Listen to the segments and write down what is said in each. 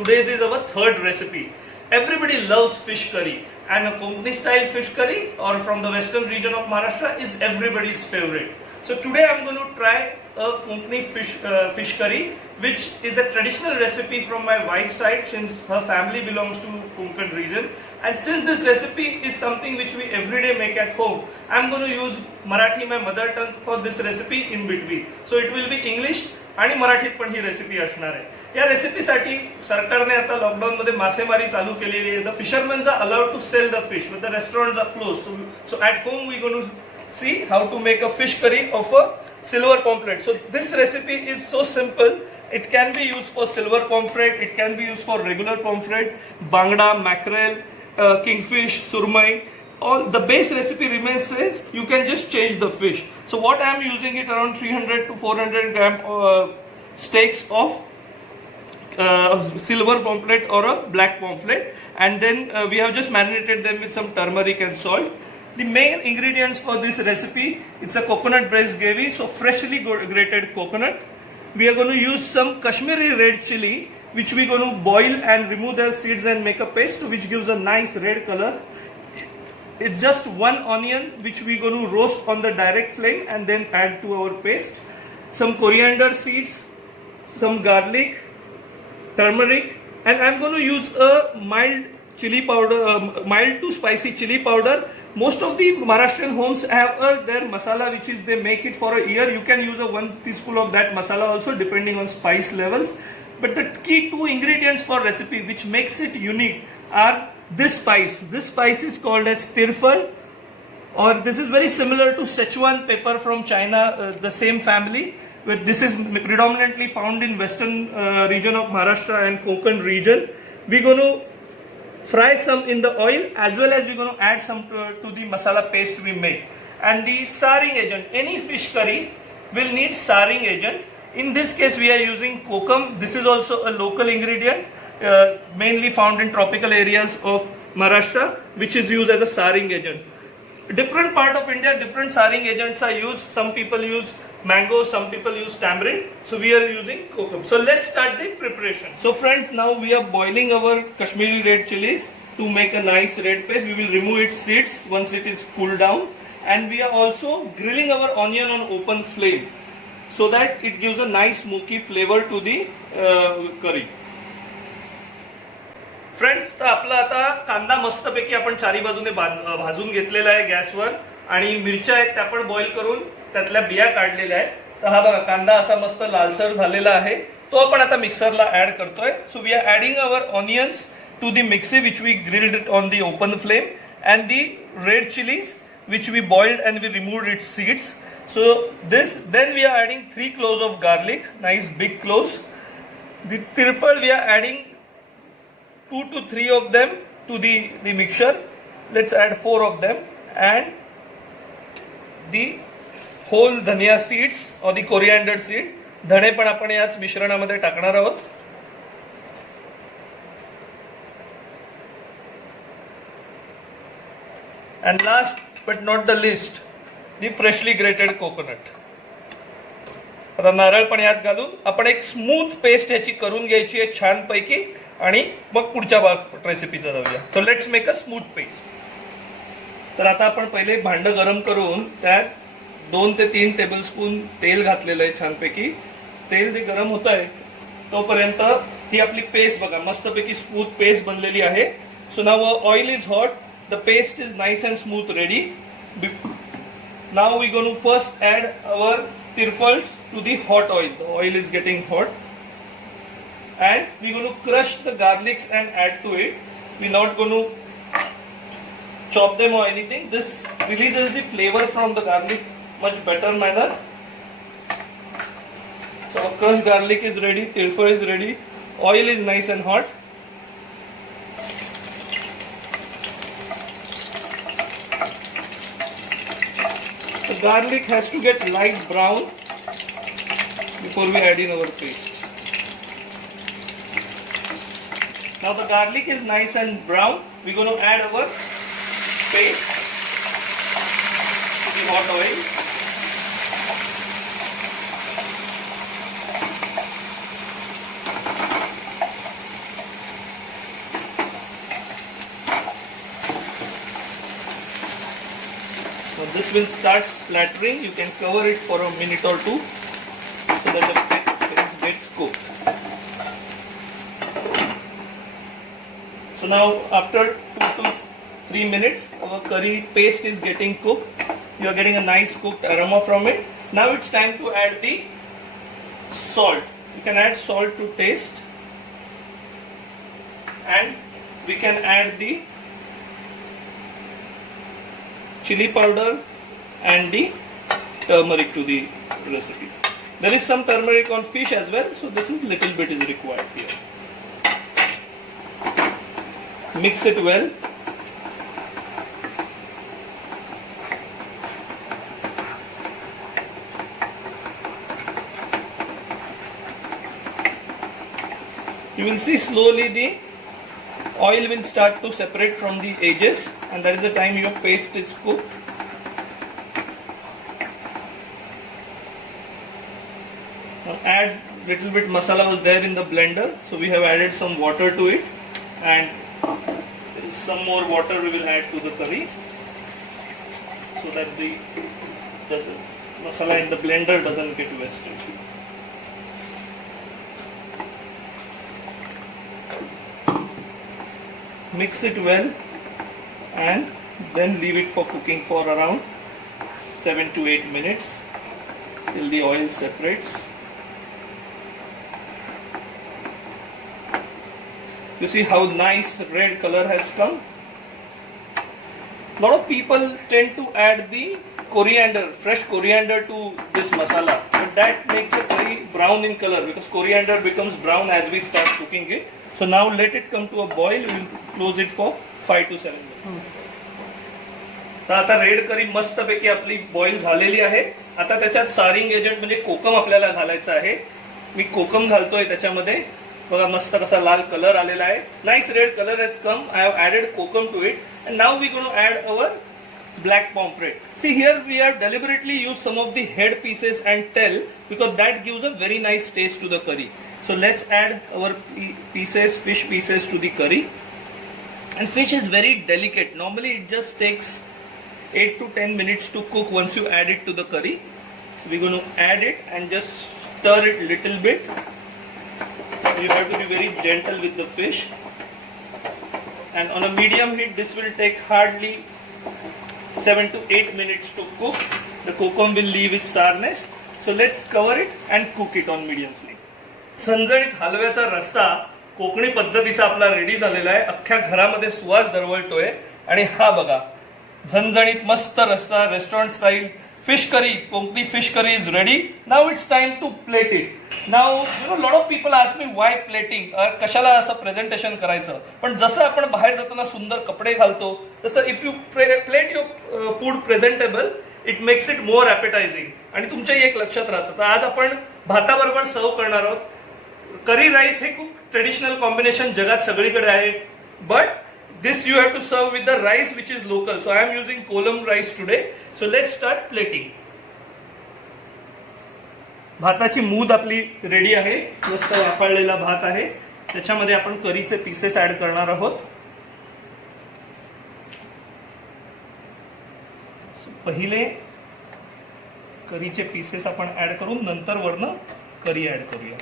today's is our third recipe. Everybody loves fish curry, and a Konkani style fish curry or from the western region of Maharashtra is everybody's favorite. So today I'm going to try a Konkani fish curry, which is a traditional recipe from my wife's side since her family belongs to Konkan region. And since this recipe is something which we everyday make at home, I'm going to use Marathi, my mother tongue, for this recipe in between. So it will be English आणि मराठीत पण ही recipe असणार आहे. या रेसिपीसाठी सरकारने आता lockdown मध्ये मासेमारी चालू केलेली आहे. The fishermens are allowed to sell the fish but the restaurants are close. So at home we going to see how to make a fish curry of a silver pomfret. So this recipe is so simple. It can be used for silver pomfret, it can be used for regular pomfret, bangda, mackerel, kingfish, surmai. All the base recipe remains is you can just change the fish. So what I am using it around 300 to 400 gram steaks of silver pomfret or a black pomfret, and then we have just marinated them with some turmeric and salt. The main ingredients for this recipe, it's a coconut breast gravy, so freshly grated coconut. We are going to use some Kashmiri red chili, which we are going to boil and remove their seeds and make a paste, which gives a nice red color. It's just one onion, which we are going to roast on the direct flame and then add to our paste. Some coriander seeds, some garlic, turmeric, and I'm going to use a mild chili powder, mild to spicy chili powder. Most of the Maharashtrian homes have their masala, which is they make it for a year. You can use a 1 teaspoon of that masala also, depending on spice levels. But the key 2 ingredients for recipe which makes it unique are this spice. This spice is called as tirfal, or this is very similar to Szechuan pepper from China, the same family. But this is predominantly found in western region of Maharashtra and Konkan region. We're going to fry some in the oil, as well as we're going to add some to the masala paste we make. And the saring agent, any fish curry will need saring agent. In this case we are using kokum. This is also a local ingredient, mainly found in tropical areas of Maharashtra, which is used as a saring agent. Different part of India, different saring agents are used. Some people use mango, some people use tamarind. So we are using kokum. So let's start the preparation. So friends, now we are boiling our Kashmiri red chilies to make a nice red paste. We will remove its seeds once it is cooled down. And we are also grilling our onion on open flame so that it gives a nice smoky flavor to the curry. Friends, तर आपला आता कांदा मस्तपैकी आपण चारी बाजूने भाजून घेतलेला आहे गॅसवर, आणि मिरच्या आहेत त्या पण बॉईल करून त्यातल्या बिया काढलेल्या आहेत. तर हा बघा कांदा असा मस्त लालसर झालेला आहे, तो आपण आता मिक्सरला ऍड करतोय. So we are adding our onions to the mixie which we grilled it on the open flame, and the red chilies which we boiled and we removed its seeds. So this then we are adding 3 cloves of garlic, nice big cloves. The tirfal we are adding 2 to 3 of them to the mixture. Let's add 4 of them, and the whole dhania seeds or the coriander seed. धणे पण आपण याच मिश्रणामध्ये टाकणार आहोत. And last but not the least, the freshly grated coconut. आता नारळ पण यात घालून आपण एक स्मूथ पेस्ट याची करून घ्यायची आहे छान पैकी, आणि मग पुढच्या रेसिपीचा जाऊया. So let's make a smooth paste. तर आता आपण पहिले भांड गरम करून त्यात 2 ते 3 टेबलस्पून तेल घातलेलं आहे छानपैकी. तेल जे गरम होत आहे तोपर्यंत ही आपली पेस्ट बघा मस्तपैकी स्मूथ पेस्ट बनलेली आहे. So now oil is hot, the paste is nice and smooth ready. Now we going to first add our tirfals to the hot oil. The oil is getting hot, and we're going to crush the garlics and add to it. We're not going to chop them or anything. This releases the flavor from the garlic much better manner. So our crushed garlic is ready, tirfal is ready, oil is nice and hot. The garlic has to get light brown before we add in our paste. Now the garlic is nice and brown. We're going to add our paste to the hot oil. this will start splattering. You can cover it for a minute or two so that the fish gets cooked. So now after 2 to 3 minutes, our curry paste is getting cooked. You are getting a nice cooked aroma from it. Now it's time to add the salt. You can add salt to taste, and we can add the chili powder and the turmeric to the recipe. There is some turmeric on fish as well, so this is little bit is required here. Mix it well. You will see slowly the oil will start to separate from the edges, and that is the time your paste is cooked. Now add little bit masala was there in the blender, so we have added some water to it, and there is some more water we will add to the curry so that the masala in the blender doesn't get wasted. Mix it well and then leave it for cooking for around 7 to 8 minutes till the oil separates. You see how nice red color has come. Lot of people tend to add the coriander, fresh coriander to this masala, but that makes the curry brown in color because coriander becomes brown as we start cooking it. So now let it come to a boil. We will close it for 5 to 7 minutes. तर आता red करी मस्तपैकी आपली boil झालेली आहे. आता त्याच्यात sharing agent म्हणजे कोकम आपल्याला घालायचं आहे. मी कोकम घालतोय त्याच्यामध्ये. बघा मस्त कसा लाल कलर आलेला आहे. Nice red colour has come. I have added kokum to it and now we going to add our black pomfret. See here we have deliberately used some of the head pieces and tail because that gives a very nice taste to the curry. So let's add our pieces, fish pieces to the curry. And fish is very delicate. Normally it just takes 8 to 10 minutes to cook once you add it to the curry. So we're going to add it and just stir it little bit. So you have to be very gentle with the fish. And on a medium heat this will take hardly 7 to 8 minutes to cook. The kokum will leave its sourness. So let's cover it and cook it on medium flame. झणझणीत हलव्याचा रस्सा कोकणी पद्धतीचा आपला ready झालेला आहे. अख्ख्या घरामध्ये सुवास दरवळतोय. आणि हा बघा झणझणीत मस्त रस्सा restaurant style fish curry, Konkani fish curry is ready. Now it's time to plate it. Now lot of people ask me why plating, कशाला असं प्रेझेंटेशन करायचं. पण जसं आपण बाहेर जाताना सुंदर कपडे घालतो तसं if you plate your food presentable it makes it more appetising. आणि तुमच्याही एक लक्षात राहतं. तर आज आपण भाताबरोबर सर्व करणार आहोत. करी राईस हे खूप ट्रेडिशनल कॉम्बिनेशन जगात सगळीकडे आहे. But this you have to serve with the rice which is local. So I am using kolam rice today. So let's start plating. भाताची मूद आपली रेडी आहे. मस्त वाफळलेला भात आहे. त्याच्यामध्ये आपण करीचे पीसेस ऍड करणार आहोत. पहिले करीचे पीसेस आपण ऍड करून नंतर वरनं करी ऍड करूया.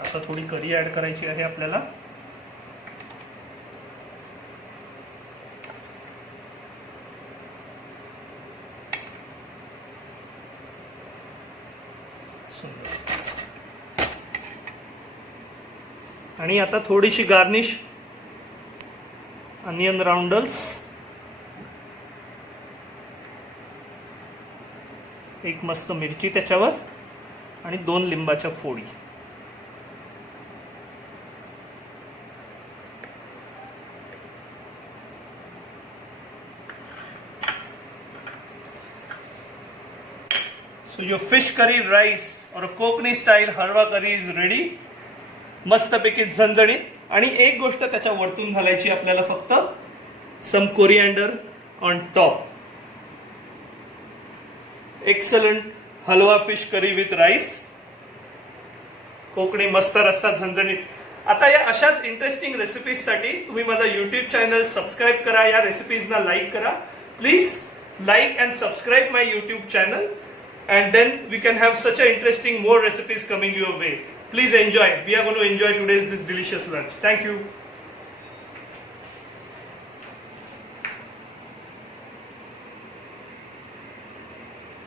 आता थोडी करी ऍड करायची आहे आपल्याला. आणि आता थोडीशी गार्निश अनियन राउंडल्स, एक मस्त मिरची त्याच्यावर आणि 2 लिंबाच्या फोडी. So your fish curry rice or a Konkani style harva curry is ready. मस्तपैकी झणझणीत आणि एक गोष्ट त्याच्या वरतून घालायची आपल्याला फक्त some coriander on top. Excellent halwa fish curry with rice. Konkani मस्त रस्सा झणझणीत. आता या अशाच इंटरेस्टिंग रेसिपीज साठी तुम्ही माझा युट्यूब चॅनल सबस्क्राईब करा. या रेसिपीजना लाईक करा. Please like and subscribe my YouTube channel, and then we can have such a interesting more recipes coming your way. Please enjoy. We are going to enjoy today's this delicious lunch. Thank you.